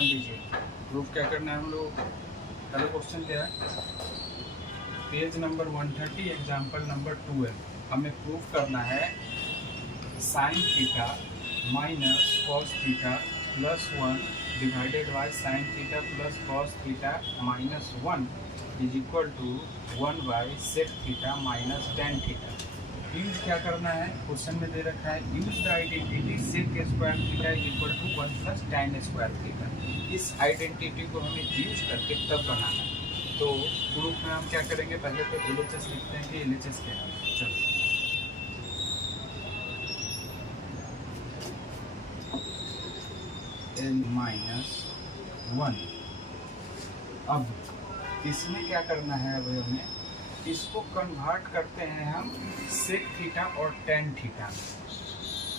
ध्यान दीजिए, प्रूफ क्या करना है हम लोग। पहले क्वेश्चन क्या है, पेज नंबर 130 एग्जाम्पल नंबर 12। हमें प्रूफ करना है sine theta minus cos theta plus 1 divided by sine theta plus cos theta minus 1 is equal to 1 by sec theta minus tan theta. Use क्या करना है, क्वेश्चन में दे रखा है use the identity sec square theta is equal to 1 plus tan square theta. इस identity को हमें यूज करके तब बनाना है। तो प्रूफ में हम क्या करेंगे, पहले तो एलएचएस लिखते हैं कि एलएचएस क्या है। चलो एल माइनस 1। अब इसमें क्या करना है, अब हमें इसको कन्वर्ट करते हैं हम सेक थीटा और टेन थीटा में,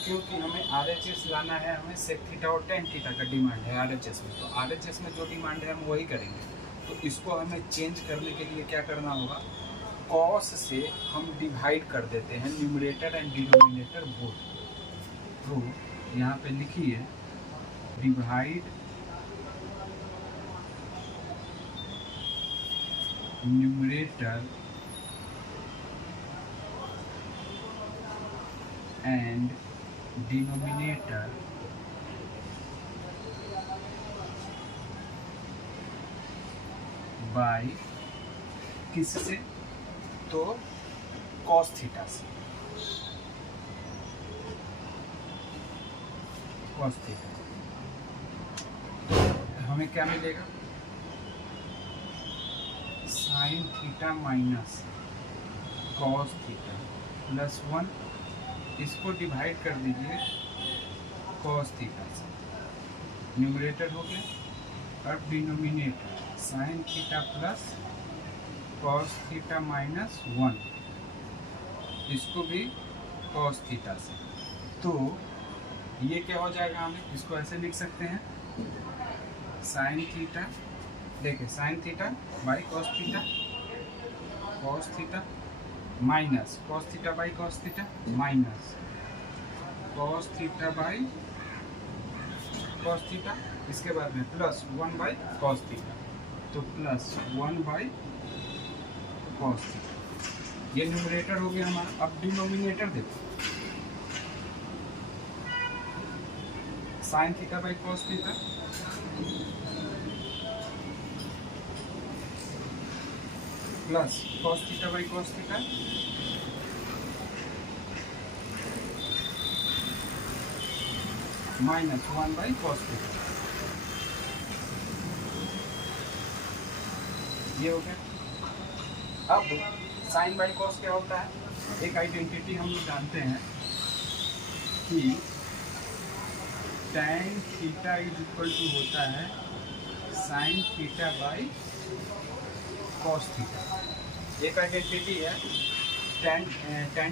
क्योंकि हमें आरएचएस लाना है। हमें सेक थीटा और टेन थीटा का डिमांड है आरएचएस में, तो आरएचएस में जो डिमांड है हम वही करेंगे। तो इसको हमें चेंज करने के लिए क्या करना होगा, कॉस से हम डिवाइड कर देते हैं न्यूमरेटर एंड डिनोमिनेटर बोथ। तो यहाँ पे लिखिए divide numerator and denominator by किससे, तो कॉस थीटा से, कॉस थीटा। हमें क्या मिलेगा, sign theta minus cos theta plus 1, इसको डिवाइड कर दीजिए कॉस थीटा से, न्यूमरेटर हो गया। और denominator sign theta plus cos theta minus 1, इसको भी कॉस थीटा से। तो ये क्या हो जाएगा, हमें इसको ऐसे लिख सकते हैं साइन थीटा, देखिए sign theta by cos theta minus cos theta by cos theta minus cos theta by cos theta, इसके बाद में प्लस 1 बाई कॉस थीटा, तो प्लस 1 बाई कॉस थीटा। ये न्यूमरेटर हो गया हमारा। अब डिनोमिनेटर देखो, sign theta by cos theta plus cos theta by cos theta minus 1 by cos theta. ये हो गया। अब साइन बाई कॉस क्या होता है, एक आइडेंटिटी हम लोग जानते हैं कि tan theta is equal to होता है sine theta by cos theta. एक आइडेंटिटी है tan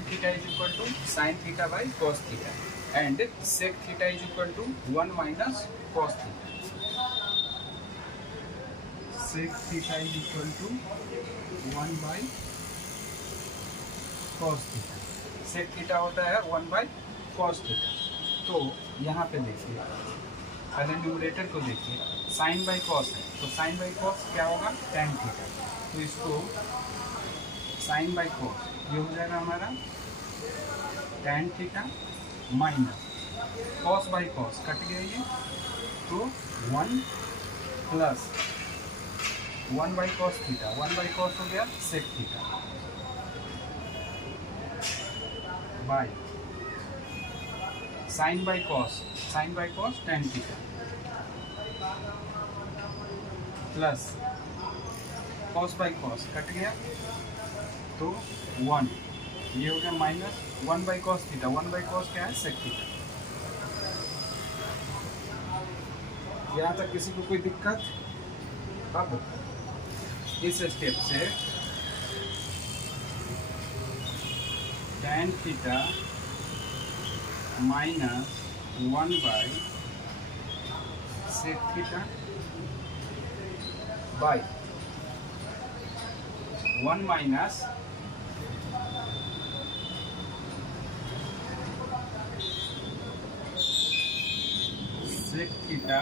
theta is equal to sine theta by cos theta and sec theta is equal to 1 minus cos theta. Sec theta is equal to 1 by cos theta. Sec theta होता है 1 by cos theta. तो यहाँ पे देखिए, पहले numerator को देखिए, sign by cos है, तो साइन बाई कॉस क्या होगा, tan थीटा। तो इसको साइन बाई कॉस ये हो जाएगा हमारा tan theta minus cos by cos cut गया ये, तो 1 plus 1 by cos theta, 1 by cos हो गया sec theta by sine by cos tan theta plus cos by cos cut गया, तो 1 ये हो गया minus 1 by cos theta. 1 by cos क्या है, सेक थीटा। यहाँ तक किसी को कोई दिक्कत? अब इस स्टेप से tan theta minus 1 by sec theta by 1 minus sec theta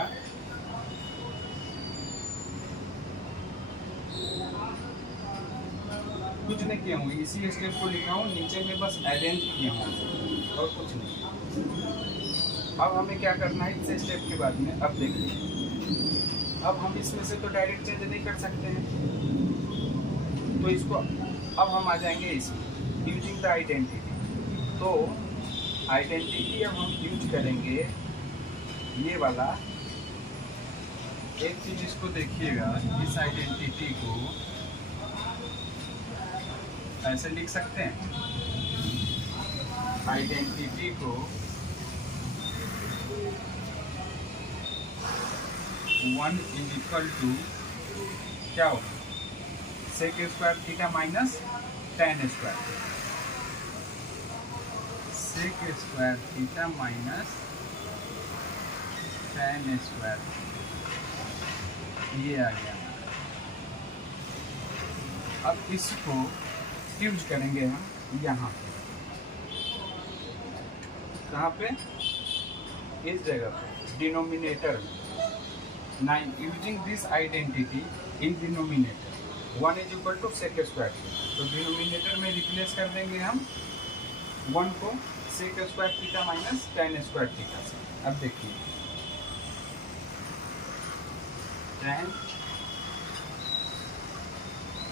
कुछ नहीं किया हूँ, इसी स्टेप को लिखा हूँ, नीचे में बस आइडेंट किया हूँ और कुछ नहीं। अब हमें क्या करना है इस स्टेप के बाद में, अब देखिए, अब हम इसमें से तो डायरेक्ट चेंज नहीं कर सकते हैं, तो इसको अब हम आ जाएंगे इसमें यूजिंग द आइडेंटिटी। तो आइडेंटिटी अब हम यूज करेंगे ये वाला। एक चीज इसको देखिएगा, इस आइडेंटिटी को ऐसे लिख सकते हैं, आइडेंटिटी को 1 इज इक्वल टू क्या होगा, sec square theta minus tan square, sec square theta minus tan square, ये आ गया। अब इसको यूज करेंगे हम यहाँ पे, कहाँ पे, इस जगह पे डिनोमिनेटर में। 9 using this identity in denominator 1 is equal to sec square, तो डिनोमिनेटर में रिप्लेस कर देंगे हम 1 को sec square theta minus tan square theta से। अब देखिए tan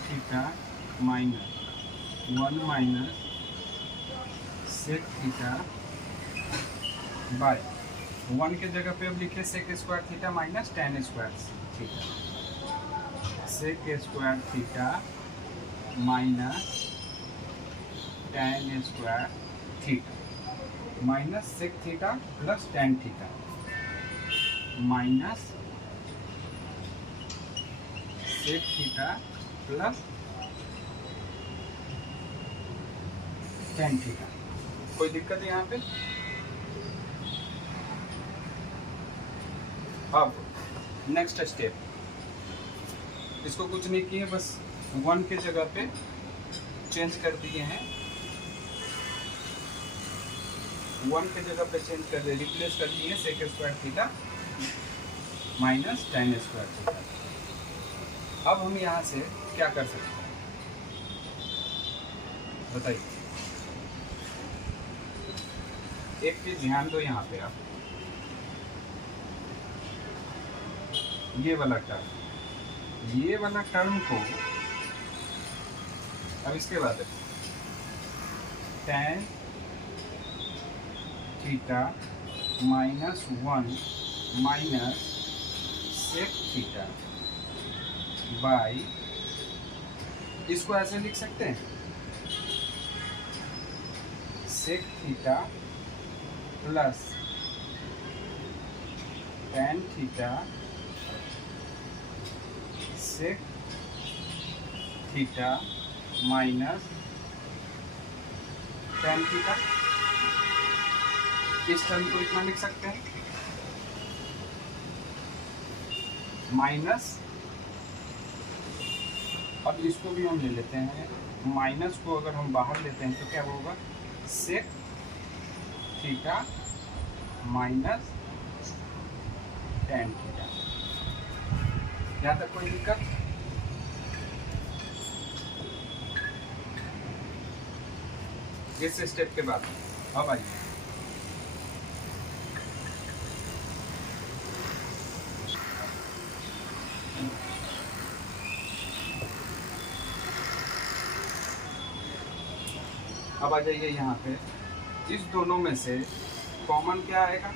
theta minus 1 minus sec theta by 1 के जगह पे अब लिखे sec square theta minus tan square theta, sec square theta minus tan square theta minus sec theta plus tan theta minus sec theta plus tan theta. कोई दिक्कत है यहाँ पे? अब नेक्स्ट स्टेप, इसको कुछ नहीं किए, बस 1 के जगह पे चेंज कर दिए हैं, 1 के जगह पे चेंज कर दिए, रिप्लेस कर दिए sec square theta minus tan square theta. अब हम यहाँ से क्या कर सकते हैं बताइए? एक चीज ध्यान दो यहाँ पे, आप ये वाला टर्म को अब इसके बाद tan theta minus 1 minus sec theta by, इसको ऐसे लिख सकते हैं sec theta plus tan theta sec theta minus tan theta. इस टर्म को इतना लिख सकते हैं माइनस, अब इसको भी हम ले लेते हैं, माइनस को अगर हम बाहर लेते हैं तो क्या होगा, sec theta minus tan theta. यहाँ तक कोई दिक्कत? इस स्टेप के बाद अब आइए अब आ जाइए यहाँ पे, इस दोनों में से कॉमन क्या आएगा,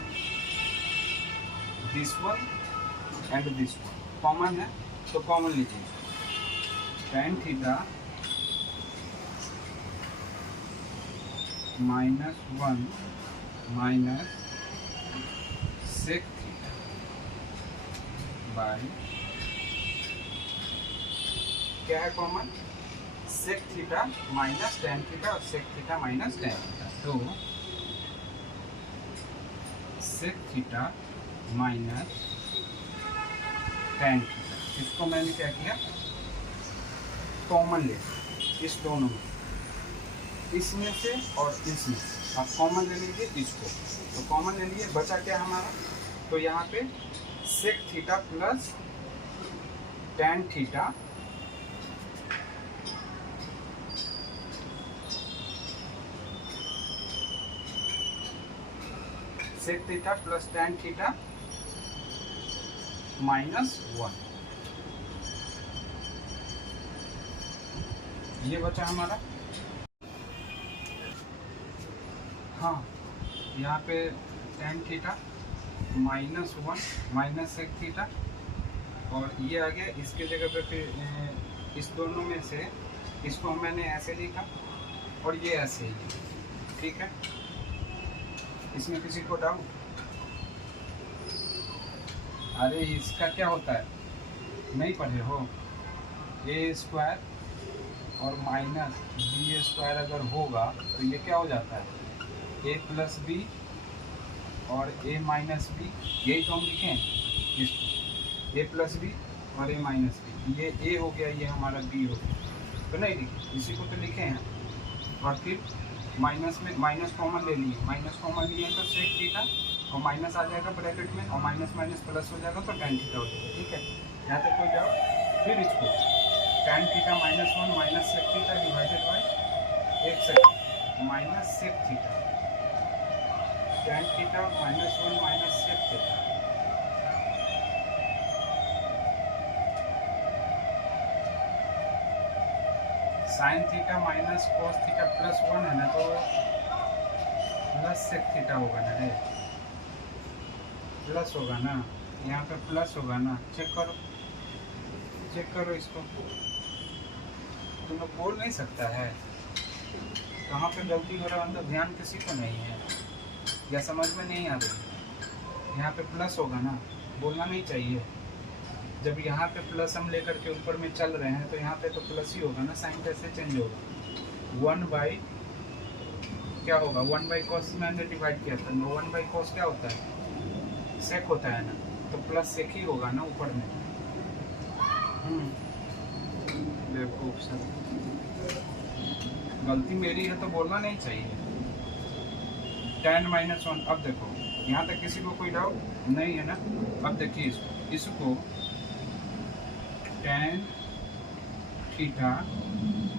this one and this one common है, तो कॉमन लीजिए tan theta minus 1 minus sec theta बाई, क्या है common, sec theta minus tan theta और sec theta minus tan theta, तो sec theta minus tan theta, इसको मैंने क्या किया, कॉमन ले, इस दोनों में, इसमें से और इसमें से आप कॉमन ले लीजिए इसको, तो कॉमन ले लिए, बचा क्या हमारा, तो यहाँ पे sec theta plus tan theta sec theta plus tan theta -1, ये बचा हमारा। हाँ, यहाँ पे tan theta -1 minus sec theta, और ये आ गया इसके जगह पे। फिर इस दोनों में से इसको मैंने ऐसे लिखा और ये ऐसे ही, ठीक है। इसमें किसी को डाउट? अरे इसका क्या होता है, नहीं पढ़े हो? a² और माइनस b² अगर होगा तो ये क्या हो जाता है, a + b और a - b, यही तो हम लिखे हैं इसको, a + b और a - b। ये a हो गया, ये हमारा b हो गया, तो नहीं लिखे, इसी को तो लिखे हैं। और फिर माइनस में माइनस कॉमन ले लिए, माइनस कॉमन लिए तो सेक थीटा और माइनस आ जाएगा ब्रैकेट में, और माइनस माइनस प्लस हो जाएगा तो टैन थीटा हो जाएगा, ठीक है। यहाँ तक कोई डाउट? फिर इसको tan theta -1 minus sec theta divided by 1 second minus sec theta, tan theta -1 minus sec theta, sine theta minus cos theta +1 है ना, तो प्लस सेक थीटा होगा ना रे, प्लस होगा ना, यहाँ पे प्लस होगा ना। चेक करो, चेक करो इसको, तुम लोग बोल नहीं सकता है कहाँ पे गलती हो रहा है, मतलब ध्यान किसी को नहीं है या समझ में नहीं आ रही। यहाँ पे प्लस होगा ना, बोलना नहीं चाहिए। जब यहाँ पे प्लस हम लेकर के ऊपर में चल रहे हैं तो यहाँ पे तो प्लस ही होगा ना, साइन कैसे चेंज होगा। 1 बाई क्या होगा, 1 cos मैंने डिवाइड किया था, 1 cos क्या होता है, सेक होता है ना, तो प्लस सेक ही होगा ना ऊपर में। बेवकूफ सर, गलती मेरी है तो बोलना नहीं चाहिए। टैन -1, अब देखो यहाँ तक किसी को कोई डाउट नहीं है ना। अब देखिए इसको tan theta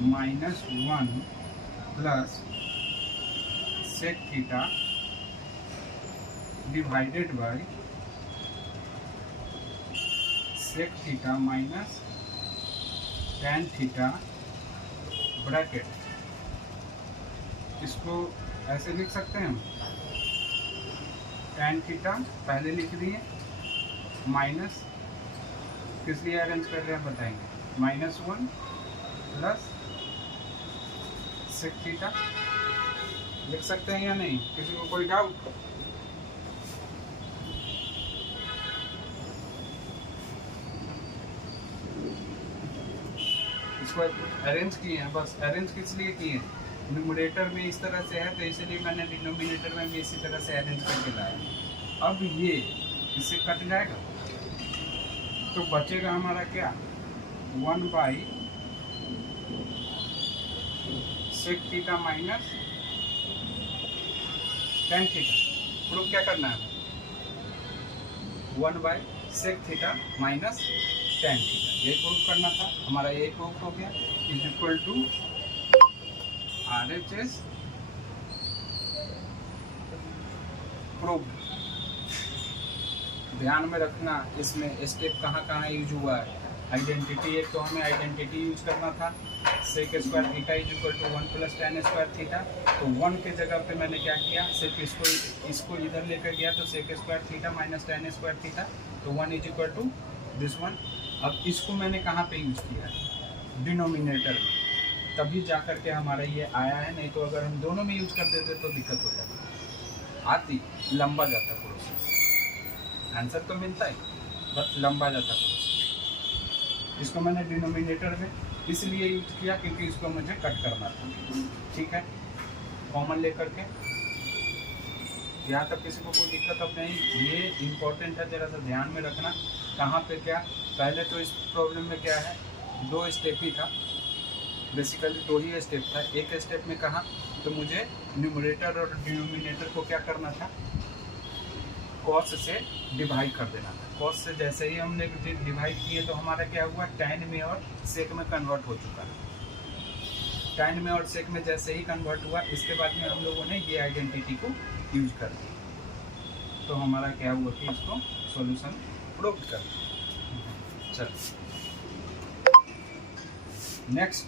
-1 plus sec theta divided by sec theta minus tan theta bracket, इसको ऐसे लिख सकते हैं हम। टैन थीटा पहले लिख दिए, माइनस किस लिए अरेंज कर रहे हैं बताएंगे, -1 प्लस सेक थीटा लिख सकते हैं या नहीं, किसी को कोई डाउट? इसको अरेंज किए हैं, बस अरेंज किस लिए किए हैं, न्यूमरेटर में इस तरह से है तो इसलिए मैंने डिनोमिनेटर में भी इसी तरह से अरेंज करके लाया। अब ये इससे कट जाएगा तो बचेगा हमारा क्या, 1 by sec theta minus tan theta. Proof क्या करना है, 1 by sec theta minus tan theta, ये प्रूफ करना था हमारा। ये प्रूफ हो गया, is equal to RHS proof. ध्यान में रखना इसमें स्टेप कहाँ कहाँ यूज हुआ है। आइडेंटिटी, एक तो हमें आइडेंटिटी यूज करना था, sec square theta is equal to 1 plus tan square theta. तो 1 के जगह पे मैंने क्या किया, सिर्फ इसको इधर लेकर गया तो sec square theta minus tan square theta, तो 1 इज इक्वल टू दिस 1। अब इसको मैंने कहाँ पे यूज किया, डिनोमिनेटर में, तभी जा कर के हमारा ये आया है। नहीं तो अगर हम दोनों में यूज कर देते तो दिक्कत हो जाती, आती लंबा जाता प्रोसेस। आंसर तो मिलता है बस लंबा जाता प्रोसेस। इसको मैंने डिनोमिनेटर में इसलिए यूज किया क्योंकि इसको मुझे कट करना था, ठीक है, कॉमन लेकर के। यहाँ तक किसी को कोई दिक्कत अब नहीं, ये इम्पोर्टेंट है, जरा सा ध्यान में रखना कहाँ पे क्या। पहले तो इस प्रॉब्लम में क्या है, 2 स्टेप ही था, बेसिकली 2 ही स्टेप था। एक स्टेप में कहा तो मुझे न्यूमरेटर और डिनोमिनेटर को क्या करना था, कॉस से डिवाइड कर देना था। कॉस से जैसे ही हमने डिवाइड किए तो हमारा क्या हुआ, टैन में और सेक में कन्वर्ट हो चुका है। टैन में और सेक में जैसे ही कन्वर्ट हुआ, इसके बाद में हम लोगों ने ये आइडेंटिटी को यूज कर दिया। तो हमारा क्या हुआ कि इसको सॉल्यूशन प्रूव कर। चल नेक्स्ट